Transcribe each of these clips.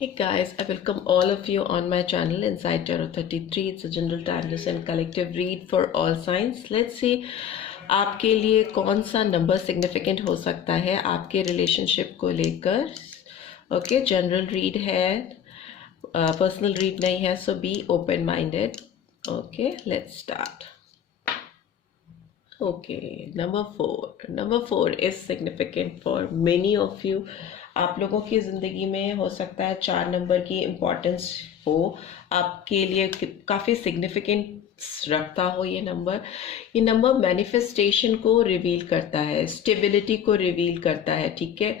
Hey guys, I welcome all of you on my channel Inside Tarot 33. It's a general timeless and collective read for all signs. Let's see आपके लिए कौन सा number significant हो सकता है आपके relationship को लेकर. ओके, जनरल रीड है, पर्सनल रीड नहीं है, so be open minded. Okay, let's start. Okay, number four. Number four is significant for many of you. आप लोगों की ज़िंदगी में हो सकता है 4 नंबर की इम्पोर्टेंस हो, आपके लिए काफ़ी सिग्निफिकेंस रखता हो. ये नंबर मैनिफेस्टेशन को रिवील करता है, स्टेबिलिटी को रिवील करता है. ठीक है,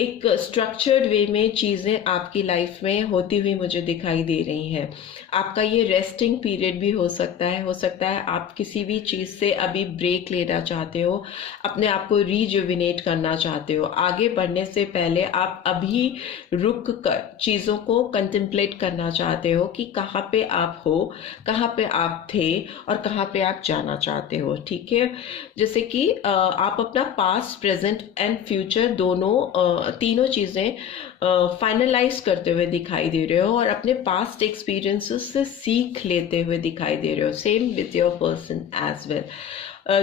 एक स्ट्रक्चर्ड वे में चीज़ें आपकी लाइफ में होती हुई मुझे दिखाई दे रही हैं. आपका ये रेस्टिंग पीरियड भी हो सकता है आप किसी भी चीज़ से अभी ब्रेक लेना चाहते हो, अपने आप को रिजुविनेट करना चाहते हो. आगे बढ़ने से पहले आप अभी रुक कर चीज़ों को कंटेम्पलेट करना चाहते हो कि कहाँ पे आप हो, कहाँ पे आप थे और कहाँ पे आप जाना चाहते हो. ठीक है, जैसे कि आप अपना पास्ट, प्रेजेंट एंड फ्यूचर तीनों चीज़ें फाइनलाइज करते हुए दिखाई दे रहे हो और अपने पास्ट एक्सपीरियंसेस से सीख लेते हुए दिखाई दे रहे हो. Same with your person as well.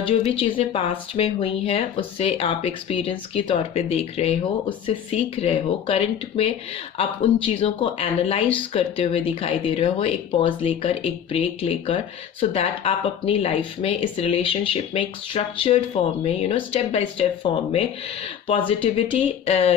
जो भी चीज़ें पास्ट में हुई हैं उससे आप एक्सपीरियंस के तौर पे देख रहे हो, उससे सीख रहे हो. करंट में आप उन चीज़ों को एनालाइज करते हुए दिखाई दे रहे हो, एक पॉज लेकर, एक ब्रेक लेकर, सो दैट आप अपनी लाइफ में इस रिलेशनशिप में एक स्ट्रक्चर्ड फॉर्म में, स्टेप बाय स्टेप फॉर्म में पॉजिटिविटी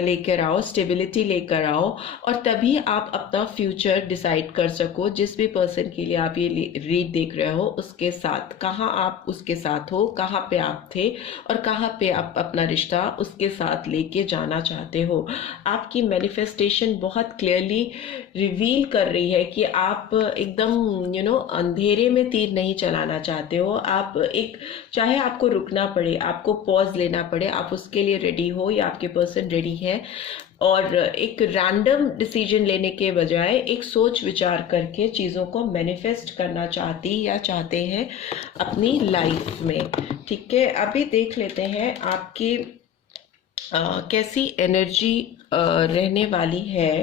लेकर आओ, स्टेबिलिटी लेकर आओ और तभी आप अपना फ्यूचर डिसाइड कर सको. जिस भी पर्सन के लिए आप ये रीड देख रहे हो उसके साथ, कहाँ आप उसके साथ हो, कहाँ पे आप थे और कहाँ पे आप अपना रिश्ता उसके साथ लेके जाना चाहते हो. आपकी मैनिफेस्टेशन बहुत क्लियरली रिवील कर रही है कि आप एकदम अंधेरे में तीर नहीं चलाना चाहते हो. आप चाहे आपको रुकना पड़े, आपको पॉज लेना पड़े, आप उसके लिए रेडी हो या आपके पर्सन रेडी है. और एक रैंडम डिसीजन लेने के बजाय एक सोच विचार करके चीज़ों को मैनिफेस्ट करना चाहते हैं अपनी लाइफ में. ठीक है, अभी देख लेते हैं आपकी कैसी एनर्जी रहने वाली है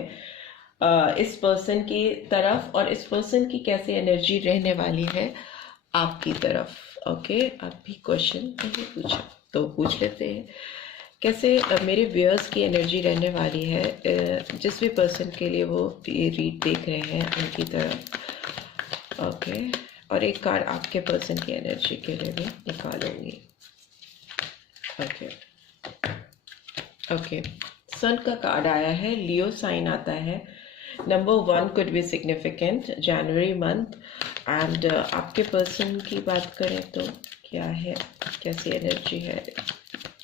इस पर्सन की तरफ और इस पर्सन की कैसी एनर्जी रहने वाली है आपकी तरफ. ओके, आप भी क्वेश्चन नहीं पूछा तो पूछ लेते हैं. कैसे मेरे व्यूअर्स की एनर्जी रहने वाली है जिस भी पर्सन के लिए वो ये रीड देख रहे हैं उनकी तरफ. ओके, और एक कार्ड आपके पर्सन की एनर्जी के लिए भी निकालूंगी. ओके ओके, सन का कार्ड आया है, लियो साइन आता है. Number 1 could be significant, January month. And आपके पर्सन की बात करें तो क्या है, कैसी एनर्जी है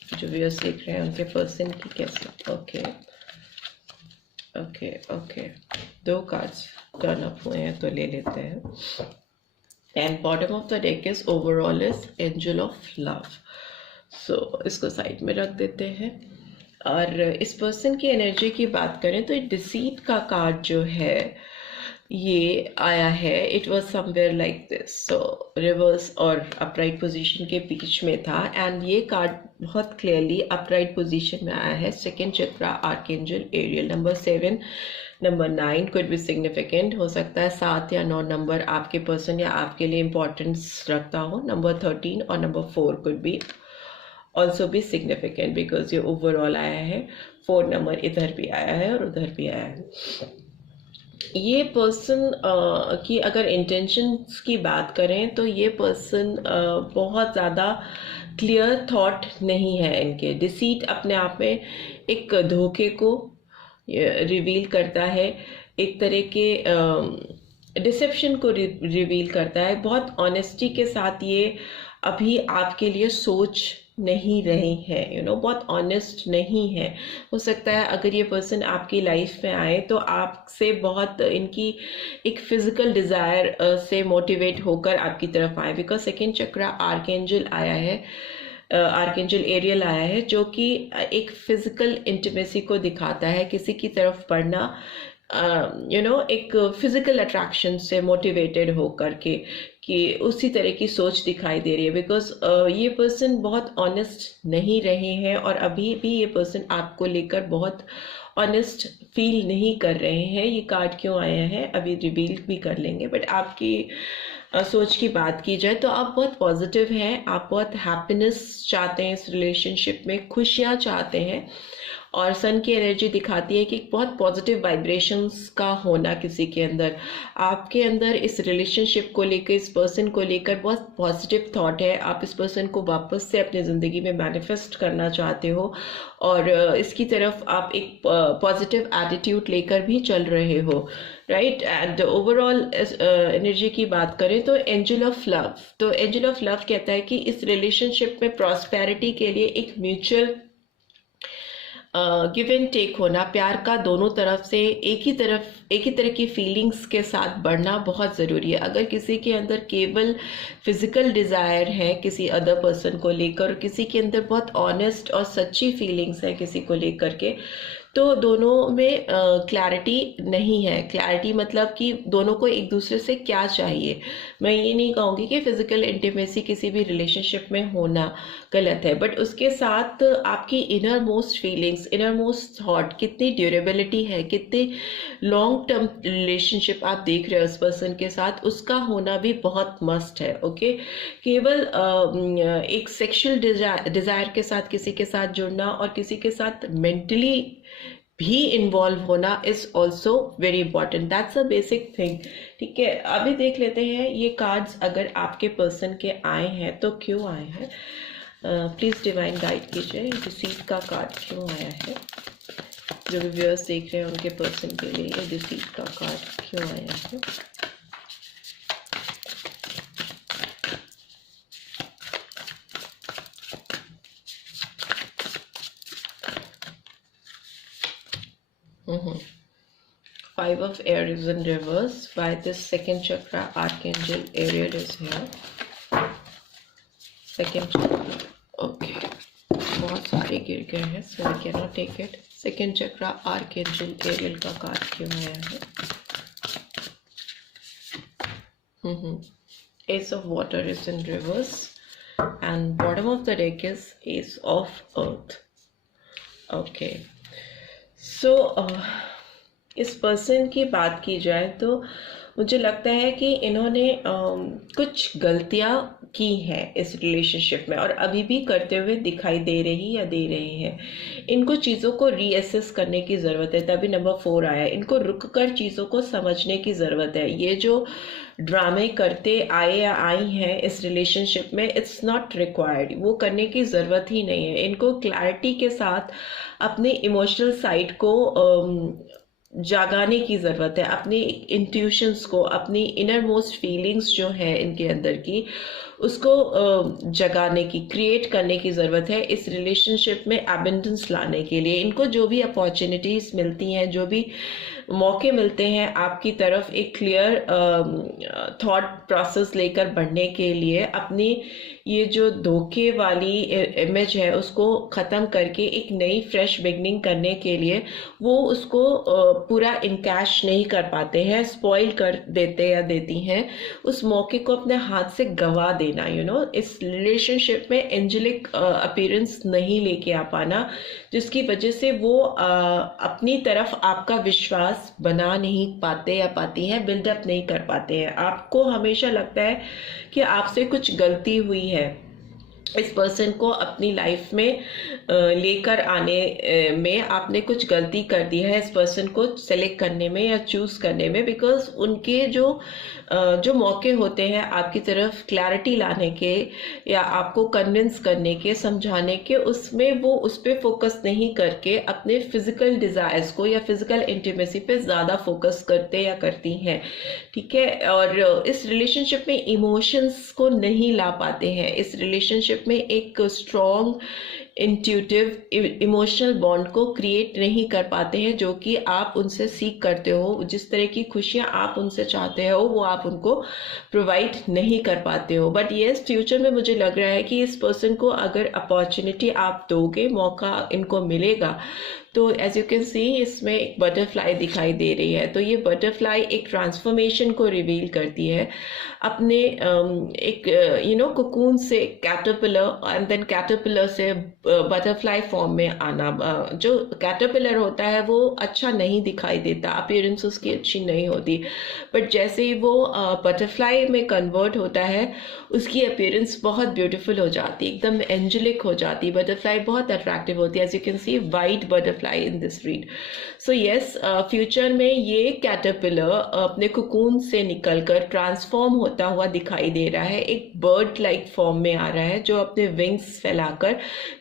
जो व्यूअर्स देख रहे हैं उनके पर्सन की कैसे. Okay okay okay, 2 cards turn up हुए हैं तो ले लेते हैं. And bottom of the deck is overall is angel of love. So इसको साइड में रख देते हैं. और इस पर्सन की एनर्जी की बात करें तो डिसीट का कार्ड जो है ये आया है. It was somewhere like this, so reverse और अपराइट पोजीशन के बीच में था. एंड ये कार्ड बहुत क्लियरली अपराइट पोजीशन में आया है. Second chakra, archangel Ariel. Number 7, number 9 could be significant. हो सकता है 7 या 9 नंबर आपके पर्सन या आपके लिए इम्पोर्टेंस रखता हो. नंबर 13 और नंबर 4 कुड बी ऑल्सो भी सिग्निफिकेंट बिकॉज ये ओवरऑल आया है. 4 नंबर इधर भी आया है और उधर भी आया है. ये पर्सन की अगर इंटेंशंस की बात करें तो ये पर्सन बहुत ज़्यादा क्लियर थॉट नहीं है इनके. डिसीट अपने आप में एक धोखे को रिवील करता है, एक तरह के डिसेप्शन को रिवील करता है. बहुत ऑनेस्टी के साथ ये अभी आपके लिए सोच नहीं रहे हैं, बहुत ऑनेस्ट नहीं है. हो सकता है अगर ये पर्सन आपकी लाइफ में आए तो आपसे बहुत इनकी एक फिजिकल डिज़ायर से मोटिवेट होकर आपकी तरफ आए. बिकॉज सेकेंड चक्रा आर्कएंजल आया है, आर्कएंजल एरियल आया है, जो कि एक फिजिकल इंटीमेसी को दिखाता है. किसी की तरफ बढ़ना, एक फिजिकल अट्रैक्शन से मोटिवेटेड होकर के कि उसी तरह की सोच दिखाई दे रही है. बिकॉज ये पर्सन बहुत ऑनेस्ट नहीं रहे हैं और अभी भी ये पर्सन आपको लेकर बहुत ऑनेस्ट फील नहीं कर रहे हैं। ये कार्ड क्यों आया है अभी रिवील भी कर लेंगे, बट आपकी सोच की बात की जाए तो आप बहुत पॉजिटिव हैं, आप बहुत हैप्पीनेस चाहते हैं इस रिलेशनशिप में, खुशियाँ चाहते हैं। और सन की एनर्जी दिखाती है कि बहुत पॉजिटिव वाइब्रेशंस का होना किसी के अंदर, आपके अंदर इस रिलेशनशिप को लेकर, इस पर्सन को लेकर बहुत पॉजिटिव थॉट है। आप इस पर्सन को वापस से अपनी ज़िंदगी में मैनिफेस्ट करना चाहते हो और इसकी तरफ आप एक पॉजिटिव एटीट्यूड लेकर भी चल रहे हो, राइट। एंड ओवरऑल एनर्जी की बात करें तो एंजल ऑफ लव, तो एंजल ऑफ लव कहता है कि इस रिलेशनशिप में प्रॉस्पेरिटी के लिए एक म्यूचुअल गिव एंड टेक होना, प्यार का दोनों तरफ से एक ही तरह की फीलिंग्स के साथ बढ़ना बहुत ज़रूरी है। अगर किसी के अंदर केवल फिजिकल डिज़ायर है किसी अदर पर्सन को लेकर, किसी के अंदर बहुत ऑनेस्ट और सच्ची फीलिंग्स है किसी को लेकर के, तो दोनों में क्लैरिटी नहीं है। क्लैरिटी मतलब कि दोनों को एक दूसरे से क्या चाहिए। मैं ये नहीं कहूँगी कि फिजिकल इंटीमेसी किसी भी रिलेशनशिप में होना गलत है, बट उसके साथ आपकी inner most feelings, inner most thought, कितनी ड्यूरेबिलिटी है, कितनी लॉन्ग टर्म रिलेशनशिप आप देख रहे हो उस पर्सन के साथ, उसका होना भी बहुत मस्ट है। ओके, केवल एक सेक्सुअल डिज़ायर के साथ किसी के साथ जुड़ना और किसी के साथ मेंटली भी इन्वॉल्व होना is also very important, that's a basic thing. ठीक है, अभी देख लेते हैं ये कार्ड्स अगर आपके पर्सन के आए हैं तो क्यों आए हैं। प्लीज़ डिवाइन गाइड कीजिए, डिसीट का कार्ड क्यों आया है। जो भी व्यूअर्स देख रहे हैं उनके पर्सन के लिए ये डिसीट का कार्ड क्यों आया है। Five of air is in reverse. Why this second chakra archangel Ariel is here? Second chakra. Okay. बहुत सारे गिर गए हैं, so I cannot take it. Second chakra archangel Ariel का कार्ड क्यों आया है? Ace of water is in reverse, and bottom of the deck is Ace of earth. Okay. So इस पर्सन की बात की जाए तो मुझे लगता है कि इन्होंने कुछ गलतियां की हैं इस रिलेशनशिप में और अभी भी करते हुए दिखाई दे रहे हैं। इनको चीज़ों को रीअसेस करने की ज़रूरत है, तभी नंबर 4 आया। इनको रुक कर चीज़ों को समझने की ज़रूरत है। ये जो ड्रामे करते आए या आई हैं इस रिलेशनशिप में, इट्स नॉट रिक्वायर्ड, वो करने की ज़रूरत ही नहीं है। इनको क्लैरिटी के साथ अपने इमोशनल साइड को जागाने की ज़रूरत है, अपनी इंट्यूशंस को, अपनी इनर मोस्ट फीलिंग्स जो है इनके अंदर की, उसको जगाने की, क्रिएट करने की ज़रूरत है इस रिलेशनशिप में एबंडेंस लाने के लिए। इनको जो भी अपॉर्चुनिटीज़ मिलती हैं, जो भी मौके मिलते हैं आपकी तरफ एक क्लियर थॉट प्रोसेस लेकर बढ़ने के लिए, अपनी ये जो धोखे वाली इमेज है उसको ख़त्म करके एक नई फ्रेश बिगनिंग करने के लिए वो उसको पूरा इनकैश नहीं कर पाते हैं, स्पॉइल कर देते या देती हैं। उस मौके को अपने हाथ से गवा देना, इस रिलेशनशिप में एंजेलिक अपीयरेंस नहीं लेके आ पाना, जिसकी वजह से वो अपनी तरफ आपका विश्वास बना नहीं पाते या पाती हैं, बिल्डअप नहीं कर पाते हैं। आपको हमेशा लगता है कि आपसे कुछ गलती हुई है, इस पर्सन को अपनी लाइफ में लेकर आने में आपने कुछ गलती कर दी है, इस पर्सन को सेलेक्ट करने में या चूज करने में, बिकॉज उनके जो मौके होते हैं आपकी तरफ क्लैरिटी लाने के या आपको कन्विंस करने के, समझाने के, उसमें वो उस पर फोकस नहीं करके अपने फिजिकल डिजायर्स को या फिजिकल इंटीमेसी पे ज़्यादा फोकस करते या करती हैं। ठीक है, और इस रिलेशनशिप में इमोशंस को नहीं ला पाते हैं, इस रिलेशनशिप में एक स्ट्रॉन्ग इंट्यूटिव इमोशनल बॉन्ड को क्रिएट नहीं कर पाते हैं, जो कि आप उनसे सीख करते हो। जिस तरह की खुशियां आप उनसे चाहते हो वो आप उनको प्रोवाइड नहीं कर पाते हो। बट येस, फ्यूचर में मुझे लग रहा है कि इस पर्सन को अगर अपॉर्चुनिटी आप दोगे, मौका इनको मिलेगा, तो एज यू कैन सी इसमें एक बटरफ्लाई दिखाई दे रही है। तो ये बटरफ्लाई एक ट्रांसफॉर्मेशन को रिवील करती है, अपने एक कोकून से कैटरपिलर, एंड देन कैटरपिलर से बटरफ्लाई फॉर्म में आना। जो कैटरपिलर होता है वो अच्छा नहीं दिखाई देता, अपीयरेंस उसकी अच्छी नहीं होती, बट जैसे ही वो बटरफ्लाई में कन्वर्ट होता है उसकी अपीयरेंस बहुत ब्यूटीफुल हो जाती है, एकदम एंजेलिक हो जाती है। बटरफ्लाई बहुत अट्रैक्टिव होती है, as you can see white butterfly in this read. So yes, future में ये कैटरपिलर अपने कुकून से निकलकर ट्रांसफॉर्म होता हुआ दिखाई दे रहा है, एक बर्ड लाइक फॉर्म में आ रहा है, जो अपने विंग्स फैलाकर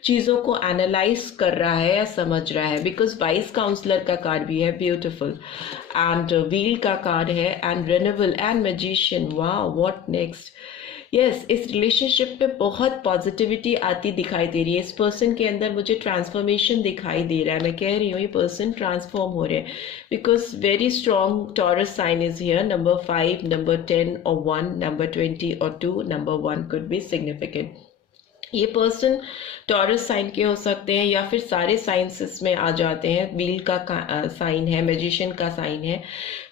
चीज़ों को एनालाइज कर रहा है या समझ रहा है। बिकॉज 22 काउंसलर का कार्ड भी है, ब्यूटिफुल, एंड व्हील का कार्ड है, एंड रिन्यूअल एंड मैजिशियन। वाह, व्हाट नेक्स्ट। यस, इस रिलेशनशिप पे बहुत पॉजिटिविटी आती दिखाई दे रही है। इस पर्सन के अंदर मुझे ट्रांसफॉर्मेशन दिखाई दे रहा है। मैं कह रही हूँ ये पर्सन ट्रांसफॉर्म हो रहे हैं, because very strong Taurus sign is here. Number 5, number 10 और 1, नंबर 20 और 2, नंबर 1 कुड बी सिग्निफिकेंट। ये पर्सन टॉरस साइन के हो सकते हैं या फिर सारे साइंसेस में आ जाते हैं। व्हील का साइन है, मैजिशियन का साइन है,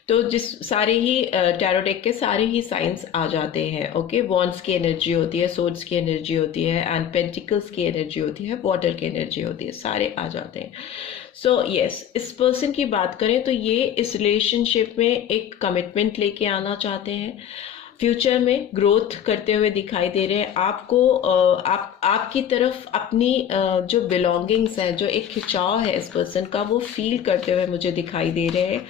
तो जिस सारे ही टैरो डेक के सारे ही साइंस आ जाते हैं। ओके, वॉन्ड्स की एनर्जी होती है, सोर्ड्स की एनर्जी होती है, एंड पेंटिकल्स की एनर्जी होती है, वाटर की एनर्जी होती है, सारे आ जाते हैं। सो यस, इस पर्सन की बात करें तो ये इस रिलेशनशिप में एक कमिटमेंट लेके आना चाहते हैं, फ्यूचर में ग्रोथ करते हुए दिखाई दे रहे हैं। आपको आपकी तरफ अपनी जो बिलोंगिंग्स है, जो एक खिंचाव है इस पर्सन का, वो फील करते हुए मुझे दिखाई दे रहे हैं,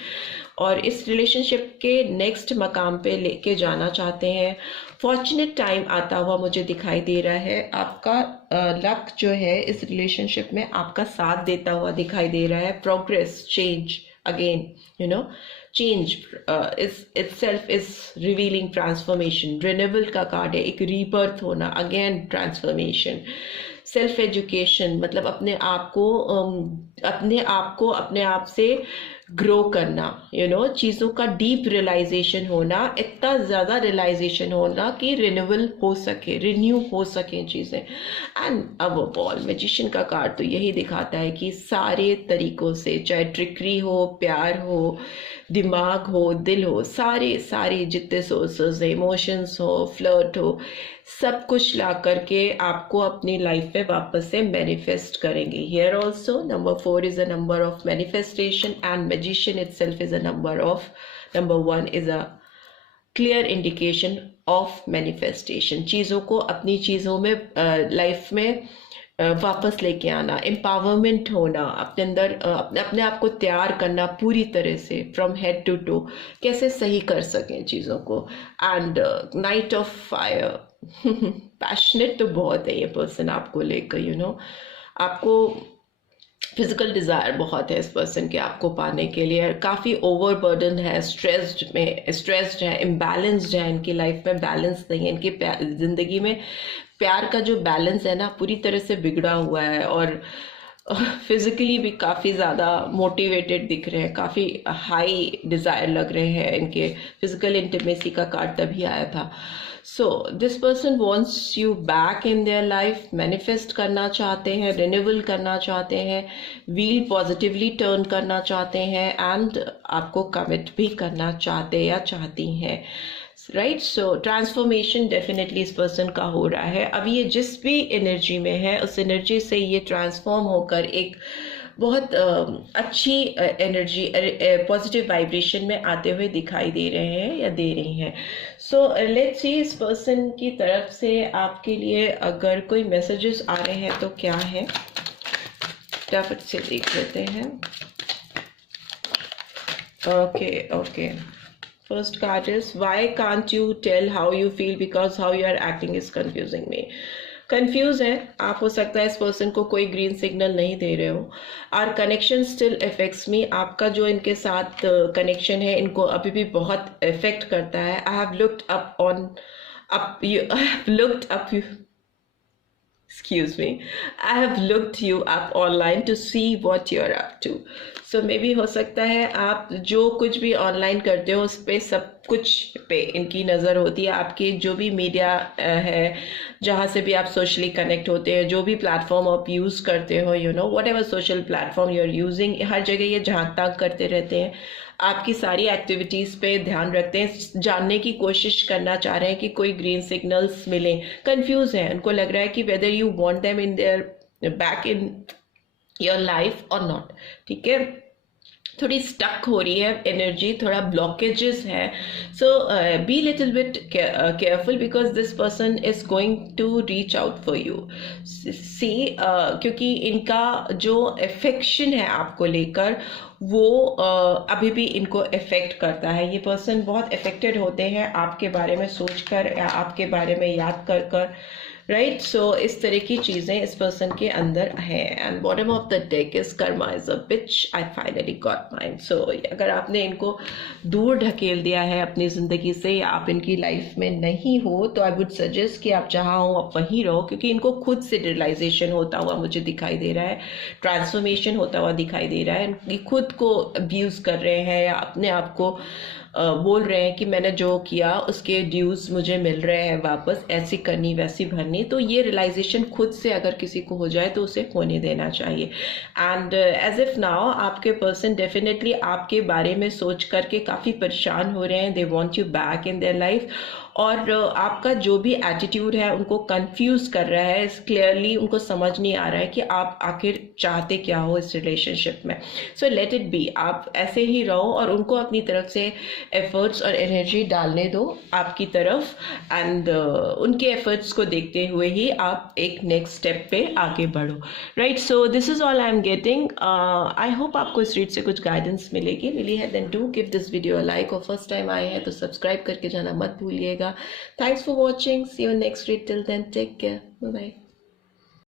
और इस रिलेशनशिप के नेक्स्ट मकाम पे लेके जाना चाहते हैं। फॉर्चुनेट टाइम आता हुआ मुझे दिखाई दे रहा है। आपका लक जो है इस रिलेशनशिप में आपका साथ देता हुआ दिखाई दे रहा है। Progress, change, again you know change itself is revealing transformation। Renewal का कार्ड है, एक रीबर्थ होना, अगेन ट्रांसफॉर्मेशन। सेल्फ एजुकेशन मतलब अपने आप से ग्रो करना, चीज़ों का डीप रियलाइजेशन होना, इतना ज़्यादा रियलाइजेशन होना कि रिन्यूअल हो सके, रिन्यू हो सके चीज़ें। एंड अब बॉल मैजिशियन का कार्ड तो यही दिखाता है कि सारे तरीकों से, चाहे ट्रिकरी हो, प्यार हो, दिमाग हो, दिल हो, सारे जितने सोर्सेस है, इमोशंस हो, फ्लर्ट हो, सब कुछ ला करके आपको अपनी लाइफ में वापस से मैनिफेस्ट करेंगे। Here also number 4 is a number of manifestation, and magician itself is a number 1 is a clear indication of manifestation. चीज़ों को, अपनी चीज़ों में, लाइफ में वापस लेके आना, एम्पावरमेंट होना, अपने अंदर अपने आप को तैयार करना पूरी तरह से, फ्रॉम हेड टू टो, कैसे सही कर सकें चीज़ों को। And night of fire, passionate तो बहुत है ये पर्सन आपको लेकर, आपको फिजिकल डिज़ायर बहुत है इस पर्सन के आपको पाने के लिए। काफ़ी ओवरबर्डन है, स्ट्रेस्ड है, इम्बैलेंस्ड है, इनकी लाइफ में बैलेंस नहीं है, इनकी ज़िंदगी में प्यार का जो बैलेंस है ना पूरी तरह से बिगड़ा हुआ है, और फिजिकली भी काफ़ी ज़्यादा मोटिवेटेड दिख रहे हैं, काफ़ी हाई डिज़ायर लग रहे हैं इनके। फिजिकल इंटीमेसी का कार्ड तभी आया था। So this person wants you back in their life, manifest करना चाहते हैं, रिन्यूअल करना चाहते हैं, व्हील पॉजिटिवली टर्न करना चाहते हैं, एंड आपको कमिट भी करना चाहते या चाहती हैं, राइट। सो ट्रांसफॉर्मेशन डेफिनेटली इस पर्सन का हो रहा है। अब ये जिस भी एनर्जी में है उस एनर्जी से ये ट्रांसफॉर्म होकर एक बहुत अच्छी एनर्जी, पॉजिटिव वाइब्रेशन में आते हुए दिखाई दे रहे हैं या दे रही हैं। सो लेट्स सी इस पर्सन की तरफ से आपके लिए अगर कोई मैसेजेस आ रहे हैं तो क्या है, फटाफट से देख लेते हैं। Okay First card is, why can't you tell how you feel, because how you are acting is confusing me। Confuse है आप, हो सकता है इस पर्सन को कोई ग्रीन सिग्नल नहीं दे रहे हो। आर कनेक्शन स्टिल इफेक्ट्स मी, आपका जो इनके साथ कनेक्शन है इनको अभी भी बहुत इफेक्ट करता है। I have looked up you excuse me, I have looked you up online to see what you're up to। So maybe हो सकता है आप जो कुछ भी ऑनलाइन करते हो उस पे, सब कुछ पे इनकी नज़र होती है। आपकी जो भी मीडिया है, जहाँ से भी आप सोशली कनेक्ट होते हैं, जो भी प्लेटफॉर्म आप यूज़ करते हो, whatever social platform you are using, हर जगह ये झांक ताक करते रहते हैं, आपकी सारी एक्टिविटीज़ पे ध्यान रखते हैं, जानने की कोशिश करना चाह रहे हैं कि कोई ग्रीन सिग्नल्स मिलें। कंफ्यूज है, उनको लग रहा है कि whether you want them in their back in your life और नॉट, ठीक है। थोड़ी स्टक हो रही है एनर्जी, थोड़ा ब्लॉकेजेस है, so be little bit careful because this person is going to reach out for you. See क्योंकि इनका जो अफेक्शन है आपको लेकर वो अभी भी इनको अफेक्ट करता है। ये पर्सन बहुत अफेक्टेड होते हैं आपके बारे में सोचकर या आपके बारे में याद कर कर, राइट। सो इस तरह की चीज़ें इस पर्सन के अंदर हैं। And bottom of the deck is karma is a bitch, I finally got mine. So अगर आपने इनको दूर ढकेल दिया है अपनी ज़िंदगी से या आप इनकी लाइफ में नहीं हो तो आई वुड सजेस्ट कि आप जहाँ हो आप वहीं रहो, क्योंकि इनको खुद से रियलाइजेशन होता हुआ मुझे दिखाई दे रहा है, ट्रांसफॉर्मेशन होता हुआ दिखाई दे रहा है। ये खुद को अब्यूज़ कर रहे हैं या अपने आप को बोल रहे हैं कि मैंने जो किया उसके ड्यूज मुझे मिल रहे हैं वापस, ऐसी करनी वैसी भरनी। तो ये रियलाइजेशन खुद से अगर किसी को हो जाए तो उसे होने देना चाहिए। एंड एज इफ नाउ आपके पर्सन डेफिनेटली आपके बारे में सोच करके काफ़ी परेशान हो रहे हैं, they want you back in their life, और आपका जो भी एटीट्यूड है उनको कंफ्यूज कर रहा है। क्लियरली उनको समझ नहीं आ रहा है कि आप आखिर चाहते क्या हो इस रिलेशनशिप में। सो लेट इट बी, आप ऐसे ही रहो और उनको अपनी तरफ से एफर्ट्स और एनर्जी डालने दो आपकी तरफ, एंड उनके एफर्ट्स को देखते हुए ही आप एक नेक्स्ट स्टेप पे आगे बढ़ो, right. So this is all I am getting. I hope आपको इस रीड से कुछ गाइडेंस मिलेगी। मिली है then do give this video a like, और फर्स्ट टाइम आए हैं तो सब्सक्राइब करके जाना मत भूलिएगा। Thanks for watching. See you next read. Till then, take care. Bye bye.